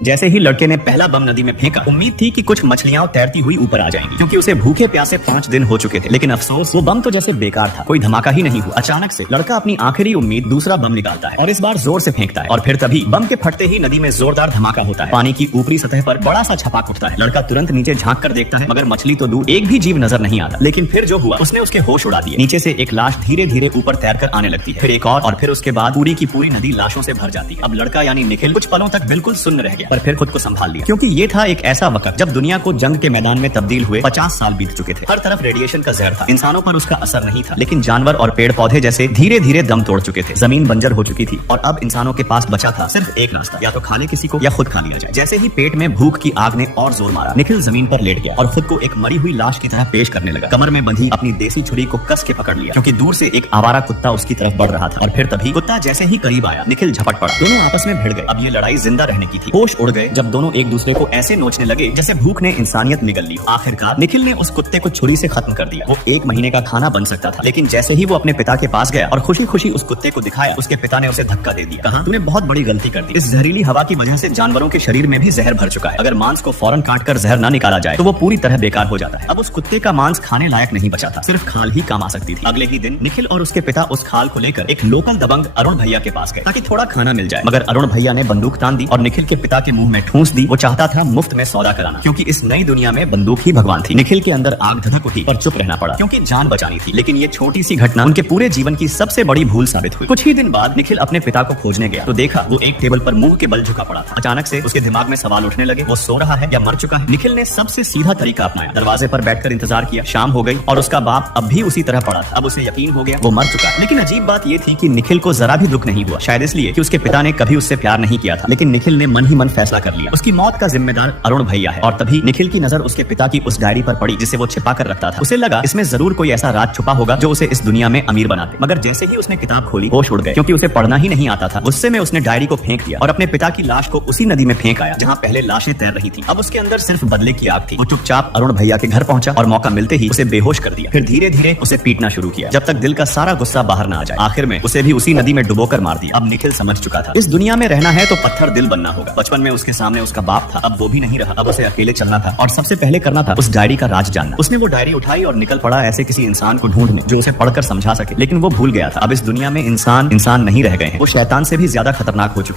जैसे ही लड़के ने पहला बम नदी में फेंका, उम्मीद थी कि कुछ मछलियां तैरती हुई ऊपर आ जाएंगी, क्योंकि उसे भूखे प्यासे 5 दिन हो चुके थे। लेकिन अफसोस, वो बम तो जैसे बेकार था, कोई धमाका ही नहीं हुआ। अचानक से लड़का अपनी आखिरी उम्मीद दूसरा बम निकालता है और इस बार जोर से फेंकता है, और फिर तभी बम के फटते ही नदी में जोरदार धमाका होता है। पानी की ऊपरी सतह पर बड़ा सा छपाक उठता है। लड़का तुरंत नीचे झांक कर देखता है, मगर मछली तो दूर, एक भी जीव नजर नहीं आता। लेकिन फिर जो हुआ, उसने उसके होश उड़ा दिए। नीचे से एक लाश धीरे धीरे ऊपर तैरकर आने लगती है, फिर एक और फिर उसके बाद पूरी की पूरी नदी लाशों से भर जाती है। अब लड़का यानी निखिल कुछ पलों तक बिल्कुल सुन्न रह गया, पर फिर खुद को संभाल लिया, क्योंकि ये था एक ऐसा वक्त जब दुनिया को जंग के मैदान में तब्दील हुए 50 साल बीत चुके थे। हर तरफ रेडिएशन का जहर था, इंसानों पर उसका असर नहीं था, लेकिन जानवर और पेड़ पौधे जैसे धीरे धीरे दम तोड़ चुके थे। जमीन बंजर हो चुकी थी और अब इंसानों के पास बचा था सिर्फ एक रास्ता, या तो खा ले किसी को या खुद खा लिया जाए। जैसे ही पेट में भूख की आग ने और जोर मारा, निखिल जमीन पर लेट गया और खुद को एक मरी हुई लाश की तरह पेश करने लगा। कमर में बंधी अपनी देसी छुरी को कस के पकड़ लिया, क्योंकि दूर से एक आवारा कुत्ता उसकी तरफ बढ़ रहा था। और फिर तभी कुत्ता जैसे ही करीब आया, निखिल झपट पड़ा। दोनों आपस में भिड़ गए। अब ये लड़ाई जिंदा रहने की थी। होश उड़ गए जब दोनों एक दूसरे को ऐसे नोचने लगे जैसे भूख ने इंसानियत निगल ली। आखिरकार निखिल ने उस कुत्ते को छुरी से खत्म कर दिया। वो 1 महीने का खाना बन सकता था, लेकिन जैसे ही वो अपने पिता के पास गया और खुशी खुशी उस कुत्ते को दिखाया, उसके पिता ने उसे धक्का दे दिया। कहा, तूने बहुत बड़ी गलती कर दी। इस जहरीली हवा की वजह से जानवरों के शरीर में भी जहर भर चुका है। अगर मांस को फौरन काट कर जहर न निकाला जाए तो वो पूरी तरह बेकार हो जाता है। अब उस कुत्ते का मांस खाने लायक नहीं बचा था, सिर्फ खाल ही काम आ सकती थी। अगले ही दिन निखिल और उसके पिता उस खाल को लेकर एक लोकल दबंग अरुण भैया के पास गए, ताकि थोड़ा खाना मिल जाए। मगर अरुण भैया ने बंदूक तान दी और निखिल के पिता के मुंह में ठूंस दी। वो चाहता था मुफ्त में सौदा कराना, क्योंकि इस नई दुनिया में बंदूक ही भगवान थी। निखिल के अंदर आग धधक उठी, पर चुप रहना पड़ा, क्योंकि जान बचानी थी। लेकिन ये छोटी सी घटना उनके पूरे जीवन की सबसे बड़ी भूल साबित हुई। कुछ ही दिन बाद निखिल अपने पिता को खोजने गया, तो देखा वो एक टेबल पर मुंह के बल झुका पड़ा था। अचानक से उसके दिमाग में सवाल उठने लगे, वो सो रहा है या मर चुका है। निखिल ने सबसे सीधा तरीका अपनाया, दरवाजे पर बैठकर इंतजार किया। शाम हो गई और उसका बाप अब भी उसी तरह पड़ा था। अब उसे यकीन हो गया वो मर चुका है। लेकिन अजीब बात ये थी कि निखिल को जरा भी दुख नहीं हुआ, शायद इसलिए कि उसके पिता ने कभी उससे प्यार नहीं किया था। लेकिन निखिल ने मन ही मन फैसला कर लिया, उसकी मौत का जिम्मेदार अरुण भैया है। और तभी निखिल की नजर उसके पिता की उस डायरी पर पड़ी, जिसे वो छिपा कर रखता था। उसे लगा इसमें जरूर कोई ऐसा राज छुपा होगा जो उसे इस दुनिया में अमीर बना दे। मगर जैसे ही उसने किताब खोली, होश उड़ गए, क्योंकि उसे पढ़ना ही नहीं आता था। गुस्से में उसने डायरी को फेंक दिया और अपने पिता की लाश को उसी नदी में फेंक आया जहाँ पहले लाशें तैर रही थी। अब उसके अंदर सिर्फ बदले की आग थी। वो चुपचाप अरुण भैया के घर पहुंचा और मौका मिलते ही उसे बेहोश कर दिया। फिर धीरे धीरे उसे पीटना शुरू किया, जब तक दिल का सारा गुस्सा बाहर ना आ जाए। आखिर में उसे भी उसी नदी में डुबोकर मार दिया। अब निखिल समझ चुका था, इस दुनिया में रहना है तो पत्थर दिल बनना होगा। बचपन में उसके सामने उसका बाप था, अब वो भी नहीं रहा। अब उसे अकेले चलना था और सबसे पहले करना था उस डायरी का राज जानना। उसने वो डायरी उठाई और निकल पड़ा ऐसे किसी इंसान को ढूंढने जो उसे पढ़कर समझा सके। लेकिन वो भूल गया था, अब इस दुनिया में इंसान नहीं रह गए हैं, वो शैतान से भी ज्यादा खतरनाक हो चुके।